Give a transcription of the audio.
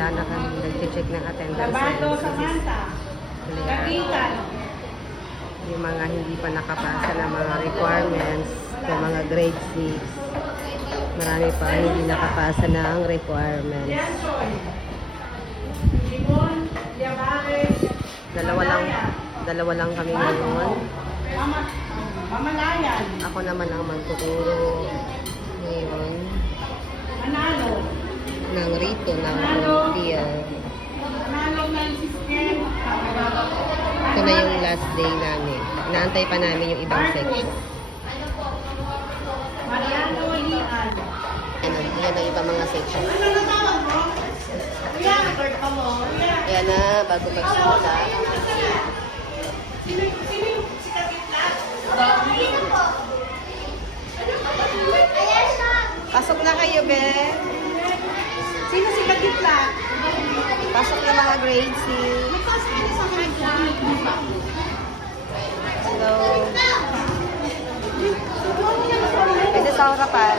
wala na kami nag-check ng attendance. Labato, Samantha. Kagitan. Yung mga hindi pa nakapasa ng mga requirements, yung mga grade 6, marami pa hindi nakapasa ng requirements. Limon, Diabares. Dalawa lang kami ngayon. Mamalayan. Ako naman ang magtuturo ngayon Manalo. ng rito ng field. Manalo ng system. Ito na yung last day namin. Inaantay pa namin yung ibang section. Mariano Lian. Yan ang ibang mga section. Ano natawag mo? Kuya, record pa mo. Kaya na, bago magsimula. Sino yung sikat itla? Pasok na kayo, Be. Sino sikat itla? Pasok na mga grade 6. Nagpasok ka sa grade 1. Hello. Pwede sa harapan.